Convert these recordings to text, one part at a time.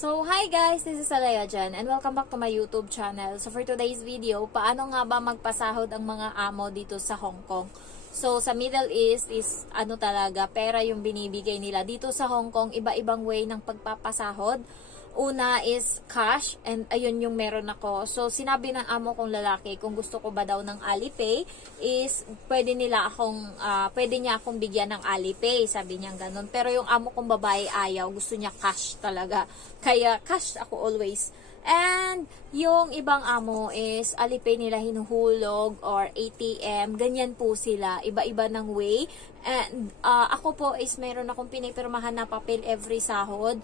So, hi guys! This is Alea Jan and welcome back to my YouTube channel. So, for today's video, paano nga ba magpasahod ang mga amo dito sa Hong Kong? So, sa Middle East is talaga, pera yung binibigay nila. Dito sa Hong Kong, iba-ibang way ng pagpapasahod. Una is cash and ayun yung meron ako. So, sinabi ng amo kong lalaki kung gusto ko ba daw ng Alipay is pwede niya akong bigyan ng Alipay. Sabi niya ganun. Pero yung amo kong babae ayaw. Gusto niya cash talaga. Kaya cash ako always. And yung ibang amo is Alipay nila hinuhulog or ATM. Ganyan po sila. Iba-iba ng way. And ako po is meron akong pinipirmahan na papel every sahod.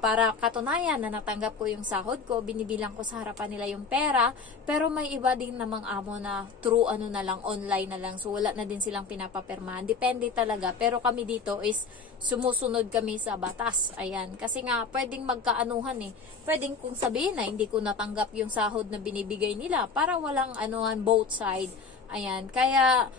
Para katunayan na natanggap ko yung sahod ko, binibilang ko sa harapan nila yung pera, pero may iba din namang amo na true na lang, online na lang, so wala na din silang pinapapirmahan, depende talaga, pero kami dito is sumusunod kami sa batas, ayan, kasi nga pwedeng magkaanuhan pwedeng kung sabihin na hindi ko natanggap yung sahod na binibigay nila, para walang both side, ayan, kaya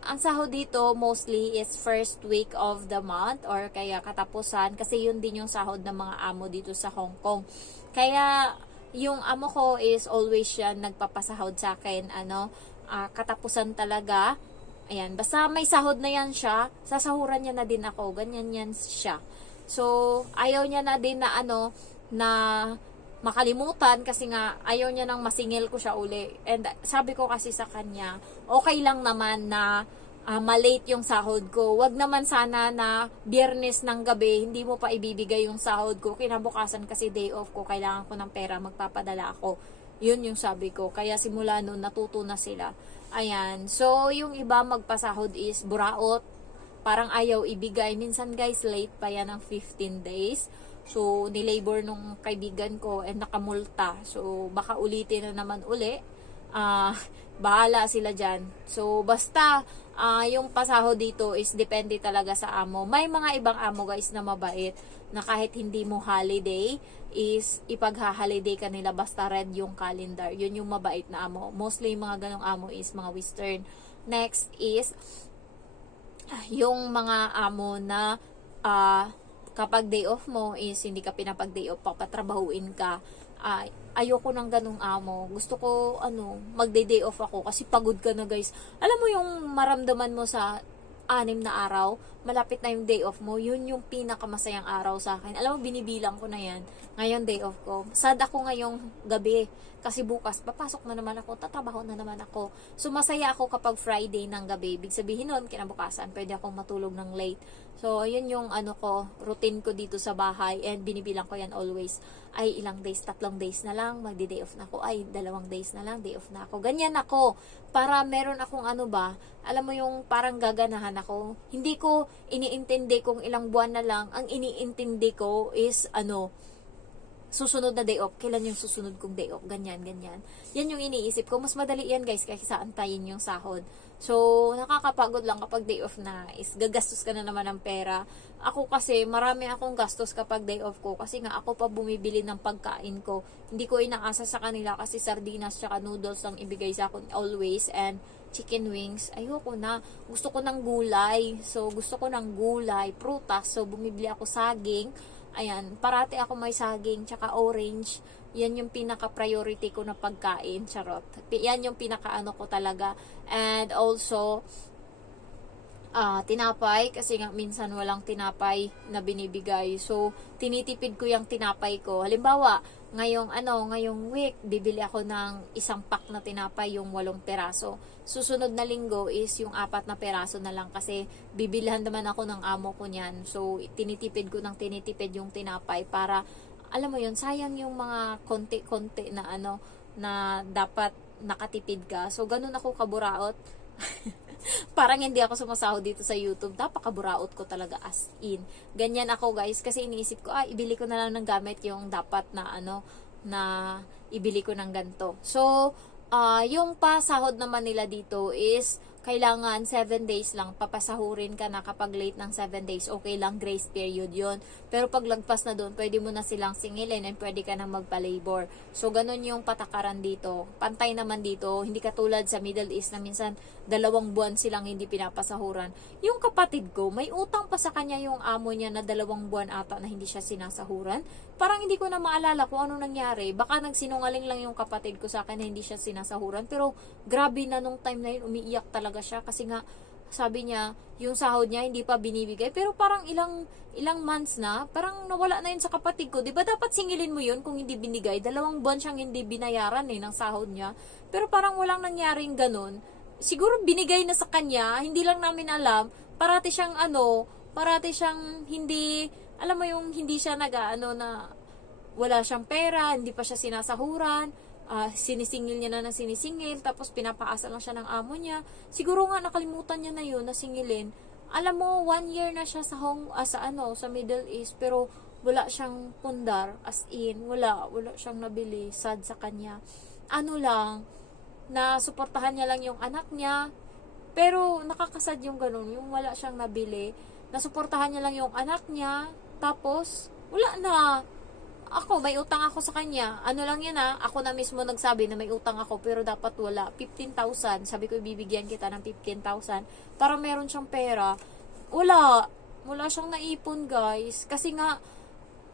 ang sahod dito mostly is first week of the month or kaya katapusan kasi yun din yung sahod ng mga amo dito sa Hong Kong. Kaya yung amo ko is always yan nagpapasahod sa akin katapusan talaga. Ayan, basta may sahod na yan siya, sasahuran niya na din ako. Ganyan yan siya. So, ayaw niya na din na na makalimutan kasi nga ayaw niya nang masingil ko siya uli. And sabi ko kasi sa kanya, okay lang naman na malate yung sahod ko. Wag naman sana na Biyernes ng gabi, hindi mo pa ibibigay yung sahod ko. Kinabukasan kasi day off ko, kailangan ko ng pera, magpapadala ako. Yun yung sabi ko. Kaya simula noon, natuto na sila. Ayan. So, yung iba magpasahod is buraot. Parang ayaw ibigay. Minsan guys, late pa yan ng 15 days. So, nilabor nung kaibigan ko and nakamulta. So, baka ulitin na naman uli. Bahala sila dyan. So, basta, yung pasahod dito is depende talaga sa amo. May mga ibang amo guys na mabait na kahit hindi mo holiday is ipagha-holiday ka nila basta red yung calendar. Yun yung mabait na amo. Mostly yung mga ganong amo is mga Western. Next is yung mga amo na kapag day off mo is hindi ka pinapag-day off, papatrabahuin ka. Ayoko ng ganung amo. Gusto ko magde-day off ako kasi pagod ka na guys. Alam mo yung maramdaman mo sa 6 na araw, malapit na yung day off mo, yun yung pinakamasayang araw sa akin. Alam mo, binibilang ko na yan. Ngayon day off ko. Sad ako ngayong gabi. Kasi bukas, papasok na naman ako, tatrabaho na naman ako. So, masaya ako kapag Friday ng gabi. Ibig sabihin nun, kinabukasan, pwede akong matulog ng late. So, yun yung routine ko dito sa bahay. And binibilang ko yan always. Ay, ilang days, 3 days na lang, magdi-day off na ako. Ay, 2 days na lang, day off na ako. Ganyan ako. Para meron akong alam mo yung parang gaganahan ako. Hindi ko iniintindi kung ilang buwan na lang. Ang iniintindi ko is susunod na day off. Kailan yung susunod kong day off? Ganyan, ganyan. Yan yung iniisip ko. Mas madali yan guys kaysa antayin yung sahod. So, nakakapagod lang kapag day off na is gagastos ka na naman ng pera. Ako kasi, marami akong gastos kapag day off ko kasi nga ako pa bumibili ng pagkain ko. Hindi ko inaasa sa kanila kasi sardinas tsaka noodles ang ibigay sa akin always and chicken wings. Ayoko na. Gusto ko ng gulay. So, gusto ko ng gulay, prutas. So, bumibili ako saging. Ayan, parati ako may saging tsaka orange. Yan yung pinaka-priority ko na pagkain, charot. Yan yung pinaka-ano ko talaga. And also, tinapay, kasi nga minsan walang tinapay na binibigay. So, tinitipid ko yung tinapay ko. Halimbawa, ngayong week, bibili ako ng 1 pack na tinapay, yung 8 peraso. Susunod na linggo is yung 4 na peraso na lang kasi bibilhan naman ako ng amo ko niyan. So, tinitipid ko ng tinitipid yung tinapay para, alam mo yun, sayang yung mga konti-konti na na dapat nakatipid ka. So, ganun ako kaburaot. Parang hindi ako sumasahod dito sa YouTube. Napakaburaot ko talaga as in. Ganyan ako guys. Kasi iniisip ko, ibili ko na lang ng gamit yung dapat na na ibili ko ng ganito. So, yung pasahod naman nila dito is kailangan 7 days lang, papasahurin ka na kapag late ng 7 days, okay lang, grace period yon. Pero pag lagpas na doon, pwede mo na silang singilin and pwede ka nang magpa-labor. So, ganun yung patakaran dito. Pantay naman dito, hindi katulad sa Middle East na minsan 2 buwan silang hindi pinapasahuran. Yung kapatid ko, may utang pa sa kanya yung amo niya na 2 buwan ata na hindi siya sinasahuran. Parang hindi ko na maalala kung ano nangyari. Baka nagsinungaling lang yung kapatid ko sa akin na hindi siya sinasahuran. Pero grabe na nung time na yun, umiiyak talaga siya kasi nga sabi niya yung sahod niya hindi pa binibigay, pero parang ilang months na parang nawala na yun sa kapatid ko. 'Di ba dapat singilin mo yun kung hindi binigay? 2 buwan siyang hindi binayaran ng sahod niya, pero parang walang nangyaring ganun. Siguro binigay na sa kanya, hindi lang namin alam. Parati siyang hindi, alam mo yung hindi siya na wala siyang pera, hindi pa siya sinasahuran. Sinisingil niya na ng sinisingil, tapos pinapaasa lang siya ng amo niya. Siguro nga nakalimutan niya na yun, na singilin. Alam mo, 1 year na siya sa Middle East, pero wala siyang pundar, as in, wala siyang nabili, sad sa kanya. Ano lang, na suportahan niya lang yung anak niya, pero nakakasad yung ganun, yung wala siyang nabili, nasuportahan niya lang yung anak niya, tapos, wala na. Ako, may utang ako sa kanya. Ano lang yan ako na mismo nagsabi na may utang ako, pero dapat wala. 15,000. Sabi ko, ibibigyan kita ng 15,000 para meron siyang pera. Wala siyang naipon, guys. Kasi nga,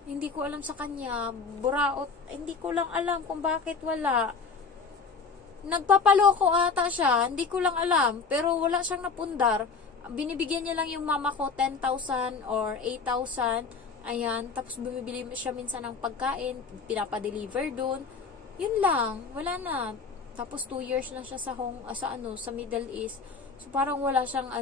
hindi ko alam sa kanya. Buraot. Hindi ko lang alam kung bakit wala. Nagpapaloko ata siya. Hindi ko lang alam. Pero wala siyang napundar. Binibigyan niya lang yung mama ko 10,000 or 8,000. Ayan, tapos bumibili siya minsan ng pagkain, pinapa-deliver doon. Yun lang, wala na. Tapos 2 years na siya sa Middle East. So parang wala siyang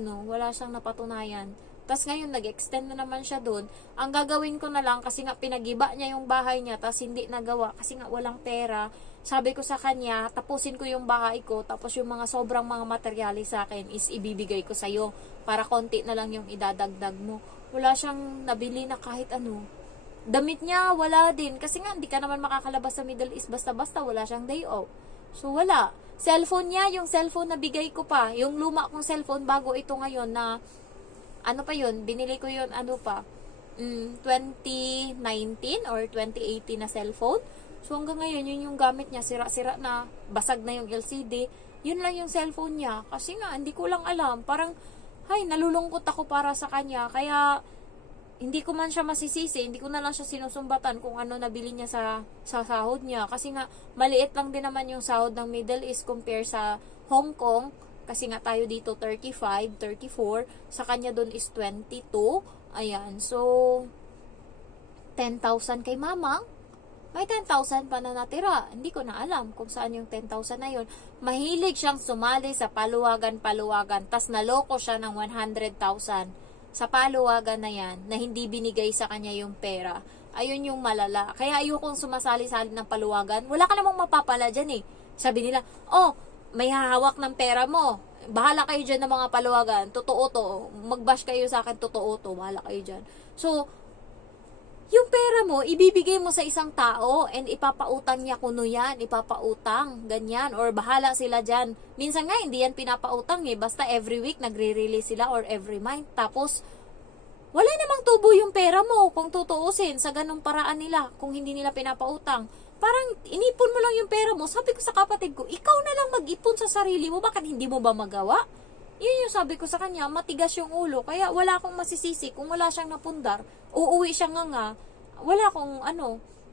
napatunayan. Tapos ngayon nag-extend na naman siya doon. Ang gagawin ko na lang kasi nga pinagiba niya yung bahay niya, tapos hindi nagawa kasi nga walang pera. Sabi ko sa kanya, tapusin ko yung bahay ko, tapos yung mga sobrang mga materyales sa akin is ibibigay ko sa'yo para konti na lang yung idadagdag mo. Wala siyang nabili na kahit ano. Damit niya, wala din. Kasi nga, hindi ka naman makakalabas sa Middle East basta-basta. Wala siyang day off. So, wala. Cellphone niya, yung cellphone na bigay ko pa. Yung luma kong cellphone bago ito ngayon na, ano pa yun? Binili ko yun, 2019 or 2018 na cellphone. So, hanggang ngayon, yun yung gamit niya. Sira-sira na. Basag na yung LCD. Yun lang yung cellphone niya. Kasi nga, hindi ko lang alam. Parang, nalulungkot ako para sa kanya. Kaya, hindi ko man siya masisisi. Hindi ko na lang siya sinusumbatan kung ano nabili niya sa sahod niya. Kasi nga, maliit lang din naman yung sahod ng Middle East compare sa Hong Kong. Kasi nga tayo dito 35, 34. Sa kanya doon is 22. Ayan. So, 10,000 kay mamang. May 10,000 pa na natira. Hindi ko na alam kung saan yung 10,000 na yun. Mahilig siyang sumali sa paluwagan-paluwagan. Tas naloko siya ng 100,000 sa paluwagan na yan na hindi binigay sa kanya yung pera. Ayun yung malala. Kaya ayokong sumasali-sali ng paluwagan. Wala ka namang mapapala dyan Sabi nila, may hahawak ng pera mo. Bahala kayo dyan ng mga paluwagan. Totoo to. Mag-bash kayo sa akin. Totoo to. Bahala kayo dyan. So, yung pera mo, ibibigay mo sa isang tao and ipapautang niya kuno yan, ipapautang, ganyan, or bahala sila dyan. Minsan nga, hindi yan pinapautang basta every week nagre-release sila or every month. Tapos, wala namang tubo yung pera mo kung tutuusin sa ganung paraan nila kung hindi nila pinapautang. Parang inipon mo lang yung pera mo. Sabi ko sa kapatid ko, ikaw na lang mag-ipon sa sarili mo, bakit hindi mo ba magawa? Yun yung sabi ko sa kanya, matigas yung ulo. Kaya wala akong masisisi kung wala siyang napundar. Uuwi siya nga. Wala akong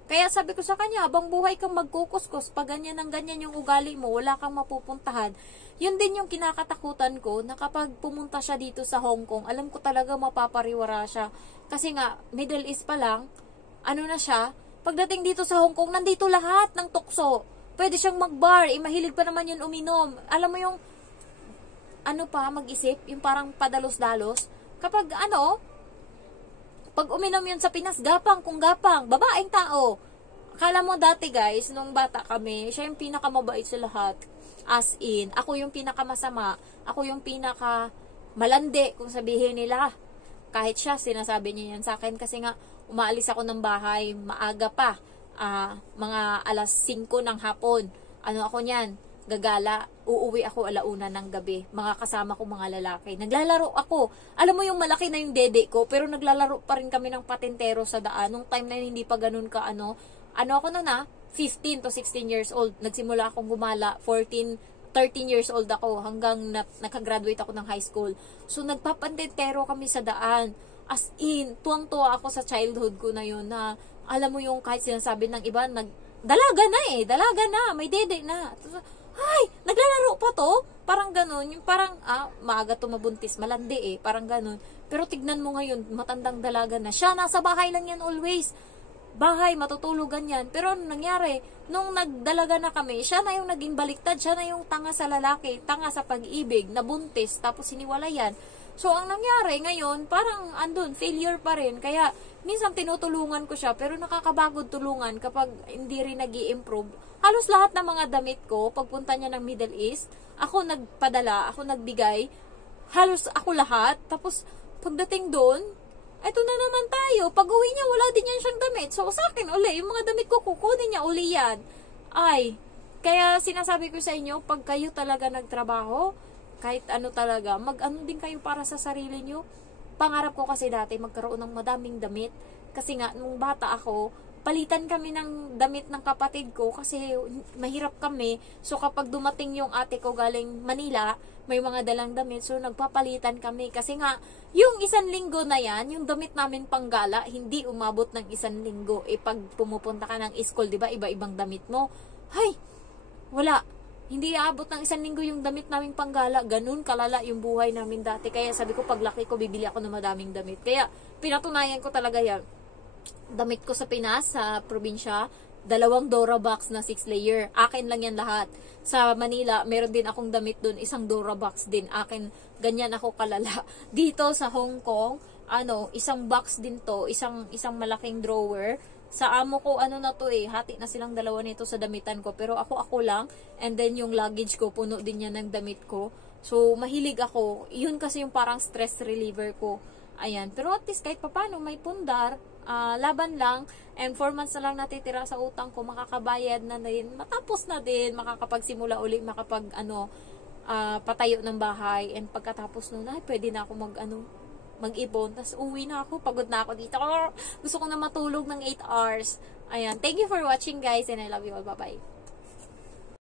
Kaya sabi ko sa kanya, habang buhay kang magkukuskus, pag ganyan ng ganyan yung ugali mo, wala kang mapupuntahan. Yun din yung kinakatakutan ko, na kapag pumunta siya dito sa Hong Kong, alam ko talaga mapapariwara siya. Kasi nga, Middle East pa lang, na siya, pagdating dito sa Hong Kong, nandito lahat ng tukso. Pwede siyang mag-bar, mahilig pa naman yun uminom. Alam mo yung mag-isip, yung parang padalos-dalos. Kapag pag uminom yun sa Pinas, gapang kung gapang, babaeng tao. Akala mo dati guys, nung bata kami, siya yung pinakamabait sa lahat. As in, ako yung pinakamasama, ako yung pinakamalandi kung sabihin nila. Kahit siya, sinasabi niya yan sa akin kasi nga, umaalis ako ng bahay, maaga pa, mga alas 5 ng hapon. Ako niyan, gagala, uuwi ako 1:00 ng gabi. Mga kasama ko mga lalaki. Naglalaro ako. Alam mo yung malaki na yung dede ko, pero naglalaro pa rin kami ng patintero sa daan. Nung time na yun, hindi pa ganun ka ano ako nun 15 to 16 years old. Nagsimula akong gumala, 13 years old ako hanggang nakagraduate ako ng high school. So, nagpapantentero kami sa daan. As in, tuwang-tuwa ako sa childhood ko na yun na, alam mo yung kahit sinasabi ng iba, dalaga na, may dede na. Ay, naglalaro pa to? Parang ganun, yung parang, maaga to mabuntis, malandi parang ganun. Pero tignan mo ngayon, matandang dalaga na. Siya, nasa bahay lang yan always. Bahay, matutulugan yan. Pero ano nangyari? Nung nagdalaga na kami, siya na yung naging baliktad, siya na yung tanga sa lalaki, tanga sa pag-ibig, nabuntis, tapos siniwalayan. So, ang nangyari ngayon, parang andun, failure pa rin. Kaya, minsan tinutulungan ko siya, pero nakakabagod tulungan kapag hindi rin nag-i-improve. Halos lahat ng mga damit ko, pagpunta niya ng Middle East, ako nagpadala, ako nagbigay, halos ako lahat. Tapos, pagdating doon, eto na naman tayo. Pag uwi niya, wala din yan siyang damit. So, sa akin, uli, yung mga damit ko, kukunin niya uli yan. Ay, kaya sinasabi ko sa inyo, pag kayo talaga nagtrabaho, kahit ano talaga, mag-ano din kayo para sa sarili nyo. Pangarap ko kasi dati, magkaroon ng madaming damit. Kasi nga, nung bata ako, palitan kami ng damit ng kapatid ko kasi mahirap kami. So, kapag dumating yung ate ko galing Manila, may mga dalang damit. So, nagpapalitan kami. Kasi nga, yung 1 linggo na yan, yung damit namin panggala, hindi umabot ng 1 linggo. Pag pumupunta ka ng school, di ba, iba-ibang damit mo. Hay, wala. Hindi aabot ng 1 linggo yung damit naming panggala. Ganun kalala yung buhay namin dati. Kaya sabi ko, paglaki ko, bibili ako ng madaming damit. Kaya, pinatunayan ko talaga yan. Damit ko sa Pinas, sa probinsya, 2 Dora box na 6 layer. Akin lang yan lahat. Sa Manila, meron din akong damit dun, 1 Dora box din. Akin, ganyan ako kalala. Dito sa Hong Kong, 1 box din to, isang malaking drawer. Sa amo ko, na to hati na silang 2 nito sa damitan ko. Pero ako lang, and then yung luggage ko, puno din yan ng damit ko. So, mahilig ako. Yun kasi yung parang stress reliever ko. Ayan. Pero at least kahit papano, may pundar. Laban lang, and 4 months na lang natitira sa utang ko, makakabayad na din, matapos na din, makakapagsimula uli, patayo ng bahay, and pagkatapos nun, pwede na ako mag-ipon, tas uwi na ako, pagod na ako dito, gusto ko na matulog ng 8 hours. Ayan, thank you for watching guys, and I love you all, bye bye.